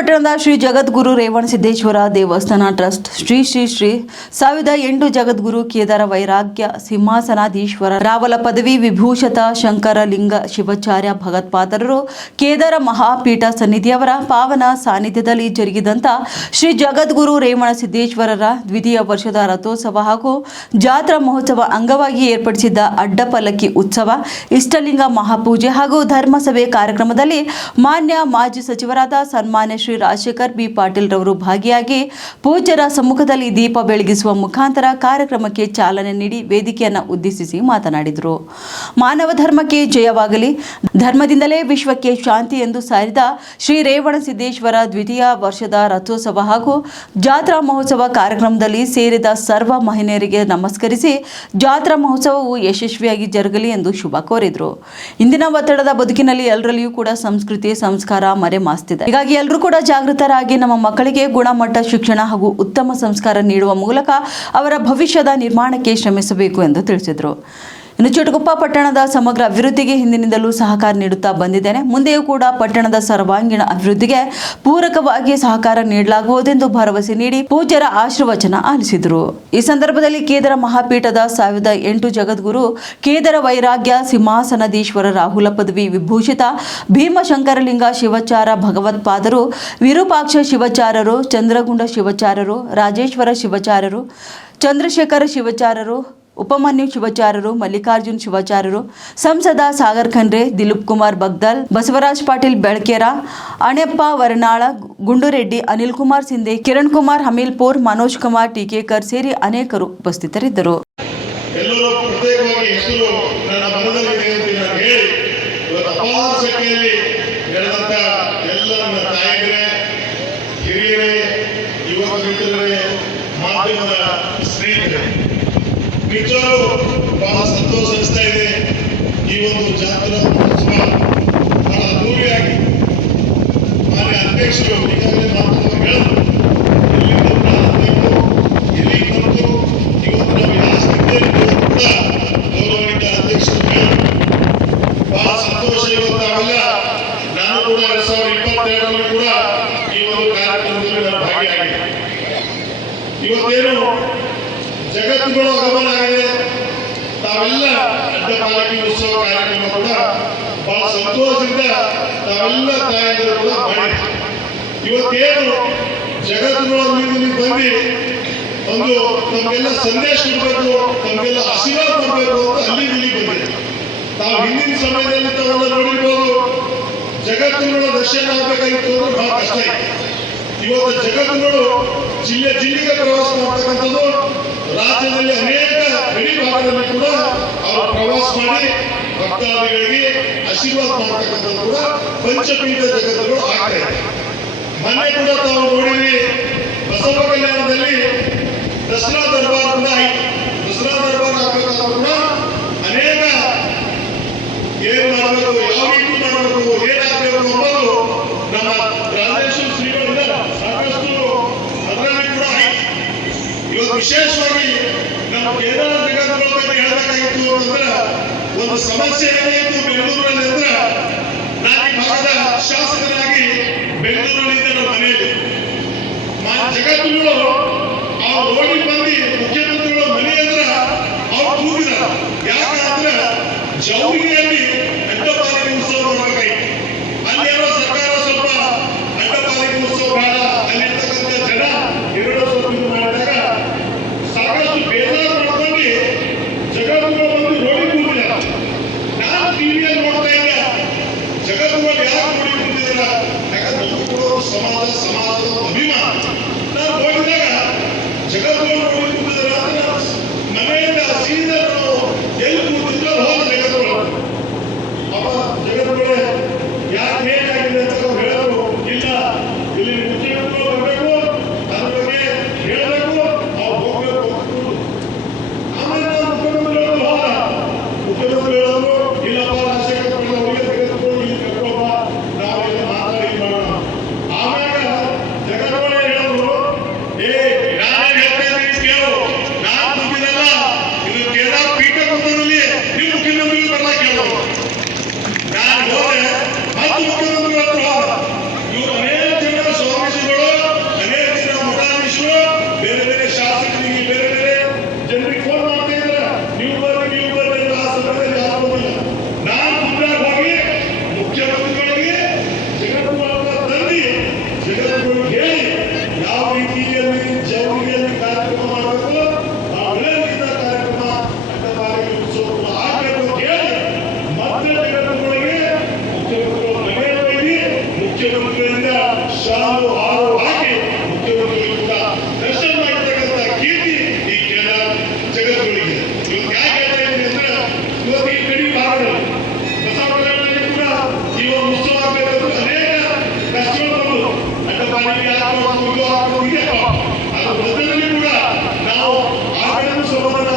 ಪಟ್ಟಣದ ಶ್ರೀ ಜಗದ್ಗುರು ರೇವಣಸಿದ್ದೇಶ್ವರ ದೇವಸ್ಥಾನ ಟ್ರಸ್ಟ್ ಶ್ರೀ 1008 ಜಗದ್ಗುರು ಕೇದಾರ ವೈರಾಗ್ಯ ಸಿಂಹಾಸನಾಧೀಶ್ವರ ರಾವಲ ಪದವಿ ವಿಭೂಷಿತ ಶಂಕರಲಿಂಗ ಶಿವಾಚಾರ್ಯ ಭಗವತ್ಪಾದರರು ಕೇದಾರ ಮಹಾಪೀಠ ಸನ್ನಿಧಿಯವರ ಪಾವನ ಸಾನ್ನಿಧ್ಯದಲ್ಲಿ ಜರುಗಿದಂಥ ಶ್ರೀ ಜಗದ್ಗುರು ರೇವಣಸಿದ್ದೇಶ್ವರರ ದ್ವಿತೀಯ ವರ್ಷದ ರಥೋತ್ಸವ ಹಾಗೂ ಜಾತ್ರಾ ಮಹೋತ್ಸವ ಅಂಗವಾಗಿ ಏರ್ಪಡಿಸಿದ್ದ ಅಡ್ಡಪಲ್ಲಕ್ಕಿ ಉತ್ಸವ, ಇಷ್ಟಲಿಂಗ ಮಹಾಪೂಜೆ ಹಾಗೂ ಧರ್ಮಸಭೆ ಕಾರ್ಯಕ್ರಮದಲ್ಲಿ ಮಾನ್ಯ ಮಾಜಿ ಸಚಿವರಾದ ಸನ್ಮಾನ್ಯ ಶ್ರೀ ರಾಜಶೇಖರ್ ಬಿ ಪಾಟೀಲ್ ರವರು ಭಾಗಿಯಾಗಿ ಪೂಜ್ಯರ ಸಮ್ಮುಖದಲ್ಲಿ ದೀಪ ಬೆಳಗಿಸುವ ಮುಖಾಂತರ ಕಾರ್ಯಕ್ರಮಕ್ಕೆ ಚಾಲನೆ ನೀಡಿ ವೇದಿಕೆಯನ್ನು ಉದ್ದೇಶಿಸಿ ಮಾತನಾಡಿದರು. ಮಾನವ ಧರ್ಮಕ್ಕೆ ಜಯವಾಗಲಿ, ಧರ್ಮದಿಂದಲೇ ವಿಶ್ವಕ್ಕೆ ಶಾಂತಿ ಎಂದು ಸಾರಿದ ಶ್ರೀ ರೇವಣಸಿದ್ದೇಶ್ವರ ದ್ವಿತೀಯ ವರ್ಷದ ರಥೋತ್ಸವ ಹಾಗೂ ಜಾತ್ರಾ ಮಹೋತ್ಸವ ಕಾರ್ಯಕ್ರಮದಲ್ಲಿ ಸೇರಿದ ಸರ್ವ ಮಹಿಳೆಯರಿಗೆ ನಮಸ್ಕರಿಸಿ ಜಾತ್ರಾ ಮಹೋತ್ಸವವು ಯಶಸ್ವಿಯಾಗಿ ಜರುಗಲಿ ಎಂದು ಶುಭ ಕೋರಿದರು. ಇಂದಿನ ಒತ್ತಡದ ಬದುಕಿನಲ್ಲಿ ಎಲ್ಲರಲ್ಲಿಯೂ ಕೂಡ ಸಂಸ್ಕೃತಿ ಸಂಸ್ಕಾರ ಮರೆಮಾಸ್ತಿದೆ. ಹೀಗಾಗಿ ಎಲ್ಲರೂ ಕೂಡ ಜಾಗೃತರಾಗಿ ನಮ್ಮ ಮಕ್ಕಳಿಗೆ ಗುಣಮಟ್ಟ ಶಿಕ್ಷಣ ಹಾಗೂ ಉತ್ತಮ ಸಂಸ್ಕಾರ ನೀಡುವ ಮೂಲಕ ಅವರ ಭವಿಷ್ಯದ ನಿರ್ಮಾಣಕ್ಕೆ ಶ್ರಮಿಸಬೇಕು ಎಂದು ತಿಳಿಸಿದರು. ಇನ್ನು ಚುಟುಗುಪ್ಪ ಪಟ್ಟಣದ ಸಮಗ್ರ ಅಭಿವೃದ್ಧಿಗೆ ಹಿಂದಿನಿಂದಲೂ ಸಹಕಾರ ನೀಡುತ್ತಾ ಬಂದಿದ್ದೇನೆ. ಮುಂದೆಯೂ ಕೂಡ ಪಟ್ಟಣದ ಸರ್ವಾಂಗೀಣ ಅಭಿವೃದ್ಧಿಗೆ ಪೂರಕವಾಗಿ ಸಹಕಾರ ನೀಡಲಾಗುವುದೆಂದು ಭರವಸೆ ನೀಡಿ ಪೂಜ್ಯರ ಆಶೀರ್ವಚನ ಆಲಿಸಿದರು. ಈ ಸಂದರ್ಭದಲ್ಲಿ ಕೇದಾರ ಮಹಾಪೀಠದ 1008 ಜಗದ್ಗುರು ಕೇದಾರ ವೈರಾಗ್ಯ ಸಿಂಹಾಸನಾಧೀಶ್ವರ ರಾಹುಲ ಪದವಿ ವಿಭೂಷಿತ ಭೀಮಶಂಕರಲಿಂಗ ಶಿವಾಚಾರ್ಯ ಭಗವತ್ಪಾದರು, ವಿರೂಪಾಕ್ಷ ಶಿವಾಚಾರ್ಯರು, ಚಂದ್ರಗುಂಡ ಶಿವಾಚಾರ್ಯರು, ರಾಜೇಶ್ವರ ಶಿವಾಚಾರ್ಯರು, ಚಂದ್ರಶೇಖರ ಶಿವಾಚಾರ್ಯರು, ಉಪಮನ್ಯು ಶಿವಾಚಾರ್ಯರು, ಮಲ್ಲಿಕಾರ್ಜುನ್ ಶಿವಾಚಾರ್ಯರು, ಸಂಸದ ಸಾಗರ್ ಖಂಡ್ರೆ, ದಿಲೀಪ್ ಕುಮಾರ್ ಬಗ್ದಲ್, ಬಸವರಾಜ್ ಪಾಟೀಲ್ ಬೆಳಕೇರ, ಅಣೆಪ್ಪ ವರ್ನಾಳ, ಗುಂಡುರೆಡ್ಡಿ, ಅನಿಲ್ ಕುಮಾರ್ ಸಿಂಧೆ, ಕಿರಣ್ ಕುಮಾರ್ ಹಮೀಲ್ಪುರ್, ಮನೋಜ್ ಕುಮಾರ್ ಟೀಕೇಕರ್ ಸೇರಿ ಅನೇಕರು ಉಪಸ್ಥಿತರಿದ್ದರು. ನಿಜವಾಗ್ಲೂ ಬಹಳ ಸಂತೋಷ ಅನಿಸ್ತಾ ಇದೆ. ಈ ಒಂದು ಜಾತ್ರಾ ಮಹೋತ್ಸವ ಬಹಳ ಅದ್ದೂರಿಯಾಗಿ ಮಾನ್ಯ ಅಧ್ಯಕ್ಷರು ಈಗಾಗಲೇ ಹೇಳಿದ್ರು, ಇಲ್ಲಿ ಬಂದು ಇವತ್ತು ನಾವು ಯಾಸ್ತಿದ್ದೇವೆ ಕೂಡ ಗೌರವಾನ್ವಿತ ಅಧ್ಯಕ್ಷರು ಹೇಳಿದ್ರು. ಬಹಳ ಸಂತೋಷ. ಇವತ್ತು ನಾವೆಲ್ಲ ನಾನು ಕೂಡ 2022ರಲ್ಲಿ ಕೂಡ ಈ ಒಂದು ಕಾರ್ಯಕ್ರಮದಲ್ಲಿ ನಾನು ಭಾಗಿಯಾಗಿದೆ. ಇವತ್ತೇನು ಜಗತ್ತುಗಳು ಆಗಮನ ಆಗಿದೆ, ತಾವೆಲ್ಲ ಅಡ್ಡಪಾಲಕಿ ಉತ್ಸವ ಕಾರ್ಯಕ್ರಮ ಕೂಡ ಬಹಳ ಸಂತೋಷದಿಂದ ತಾವೆಲ್ಲ ತಾಯಂದಿರು ಕೂಡ ಮಾಡಿದ್ರು. ಇವತ್ತೇನು ಜಗತ್ತುಗಳ ಬಂದು ಒಂದು ನಮಗೆಲ್ಲ ಸಂದೇಶ ಕೊಡಬೇಕು, ನಮಗೆಲ್ಲ ಆಶೀರ್ವಾದ ಮಾಡಬೇಕು ಅಂತ ಅಲ್ಲಿ ಇಲ್ಲಿ ಬಂದಿದೆ. ತಾವು ಹಿಂದಿನ ಸಮಯದಲ್ಲಿ ತಾವೆಲ್ಲ ನೋಡಿರ್ಬೋದು, ಜಗತ್ತುಗಳ ದರ್ಶನ ಆಗಬೇಕಾಗಿತ್ತು ಅಂದ್ರೆ ಬಹಳ ಕಷ್ಟ ಇತ್ತು. ಇವತ್ತು ಜಗತ್ತುಗಳು ಜಿಲ್ಲೆಗೆ ಪ್ರವಾಸ ಮಾಡ್ತಕ್ಕಂಥದ್ದು, ರಾಜ್ಯದಲ್ಲಿ ಅನೇಕ ಗಡಿ ಭಾಗದಲ್ಲಿ ಕೂಡ ಅವರು ಪ್ರವಾಸ ಮಾಡಿ ಭಕ್ತಾದಿಗಳಿಗೆ ಆಶೀರ್ವಾದ ಮಾಡತಕ್ಕಂಥದ್ದು ಕೂಡ ಪಂಚಪೀಠ ಜಗತ್ತುಗಳು ಆಗ್ತಾ ಇದೆ. ಮೊನ್ನೆ ಕೂಡ ತಾವು ನೋಡಿದ್ರಿ, ಬಸವ ಕಲ್ಯಾಣದಲ್ಲಿ ದಸರಾ ದರ್ಬಾರ್ ಕೂಡ ಆಯ್ತು. ದಸರಾ ದರ್ಬಾರ್ ಆಗ್ಬೇಕಾದ್ರೂ ಕೂಡ ಅನೇಕ ಏನ್ ಮಾಡಬೇಕು, ಯಾವ ರೀತಿ ಮಾಡಬೇಕು, ಏನಾಗಬೇಕು ಅನ್ನೋದು ನಮ್ಮ ರಾಜೇಶ್ವರ ಶ್ರೀಗಳಿಂದ ಸಾಕಷ್ಟು ಅದರಲ್ಲಿ ಕೂಡ ಆಯ್ತು. ಇವತ್ತು ವಿಶೇಷವಾಗಿ ನಮ್ಮ ಕೇದಾರ ಜಗತ್ತುಗಳ ಬಗ್ಗೆ ಹೇಳಬೇಕಾಗಿತ್ತು ಅಂತಂದ್ರೆ, ಒಂದು ಸಮಸ್ಯೆ ಏನಾಯಿತು ಬೆಂಗಳೂರಲ್ಲಿ ಅಂದ್ರೆ, ನಾನು ಈ ಭಾಗದ ಶಾಸಕರಾಗಿ ಬೆಂಗಳೂರಿನಿಂದ ನಮ್ಮ ಮನೆಯಲ್ಲಿ ಜಗತ್ತುಗಳು ಅವ್ರು ರೋಡಿಗೆ ಬಂದು ಮುಖ್ಯಮಂತ್ರಿಗಳ ಮನೆ ಅಂದ್ರೆ ಅವ್ರು ಕೂಗಿದಾರ. ಯಾಕಂದ್ರೆ ಜೌರಿಯಲ್ಲಿ ಅಡ್ಡಪಾಲಕಿ ಉತ್ಸವ ಮಾಡಬೇಕಾಗಿತ್ತು. ಅಲ್ಲೇನೋ ಸರ್ಕಾರ ಸ್ವಲ್ಪ ಅಡ್ಡಪಾಲಕಿ ಉತ್ಸವ ಬೇಡ, ಅಲ್ಲಿರ್ತಕ್ಕಂಥ ಜನ ಎರಡು ಸ್ವಲ್ಪ ಇದು ಮಾಡಿದಾಗ ಸಾಕಷ್ಟು ಬೇಜಾರು ಮಾಡ್ಕೊಂಡು ಜಗತ್ತುಗಳು ಬಂದು ರೋಡಿಗೆ ಕೂತಿದ್ದಾರೆ. ನಾನು ಟಿವಿಯಲ್ಲಿ ನೋಡ್ತಾ ಇದ್ದೆ, ಜಗತ್ತುಗಳು ಯಾರು ರೋಡಿಗೆ ಕೂತಿದಾರ, ಯಾಕಂದ್ರೆ ಸಮಾಜದ ಅಭಿಮಾನ. ನಾನು ಹೋಗಿದಾಗ ಜಗತ್ತುಗಳು ರೋಡಿಗೆ ಕೂತಿದಾರ ಅಂದ್ರೆ ಮನೆಯಿಂದ ಸೀದಾ ನಾವು ಎಲ್ಲಿ ಕೂತಿದ್ರು ಹೋದ ಜಗತ್ತುಗಳು ಅಪ್ಪ ಜಗತ್ತುಗಳೇ ಯಾಕೆ ಹೇಗಾಗಿದೆ ಅಂತ ಹೇಳೋರು ಇಲ್ಲ, ಇಲ್ಲಿ ಮುಖ್ಯಮಂತ್ರಿಗಳು ಬರಬೇಕು, ಅದ್ರ ಬಗ್ಗೆ ಹೇಳಬೇಕು, ಅವ್ರು ಹೋಗ್ಬೇಕು. ಆಮೇಲೆ ನಾನು ಮುಖ್ಯಮಂತ್ರಿ ಹೋದ, ಮುಖ್ಯಮಂತ್ರಿ ಹೇಳೋರು ಇಲ್ಲಪ್ಪ ರಾಜಶೇಖರ್ ಅವರಿಗೆ ಜಗತ್ತುಗಳು ಇಲ್ಲಿ ಕರ್ಕೋಪ್ಪ, ನಾವೆಲ್ಲ ಮಾತಾಡಿ ಮಾಡೋಣ. ಆಮೇಲೆ ಜಗತ್ತುಗಳೇ ಹೇಳೋರು, ಏ ನಾನೇ ಹೇಳ್ತಾ ಇದ್ದೀನಿ ಕೇಳು, ಶಾಲು ಹಾರು ಹಾಕಿ ಮುಖ್ಯಮಂತ್ರಿಗಳು ಕೂಡ ದರ್ಶನ ಮಾಡಿರ್ತಕ್ಕಂಥ ಕೀರ್ತಿ ಈ ಕೇದಾರ ಜಗದ್ಗುರುವಿಗೆ. ಇವತ್ತು ಯಾಕೆ ಹೇಳ್ತಾ ಇದ್ದೀನಿ ಅಂದ್ರೆ ಇವತ್ತು ಈ ಗಡಿ ಭಾಗದಲ್ಲಿ ಬಸವನಗುಡಿಯಲ್ಲಿ ಕೂಡ ಈ ಒಂದು ಉತ್ಸವ ಆಗಬೇಕಾದ್ರೆ ಅನೇಕ ಕಷ್ಟಗಳು ಬಂದು ಅಡ್ಡಪಾಣಿಗೆ ಹಾಕೋದು ಇದು ಹಾಕೋದು ಇದೆ. ಅದ್ರ ಮಧ್ಯದಲ್ಲಿ ಕೂಡ ನಾವು ಆ ಕಡೆ ಸಮಾಧಾನ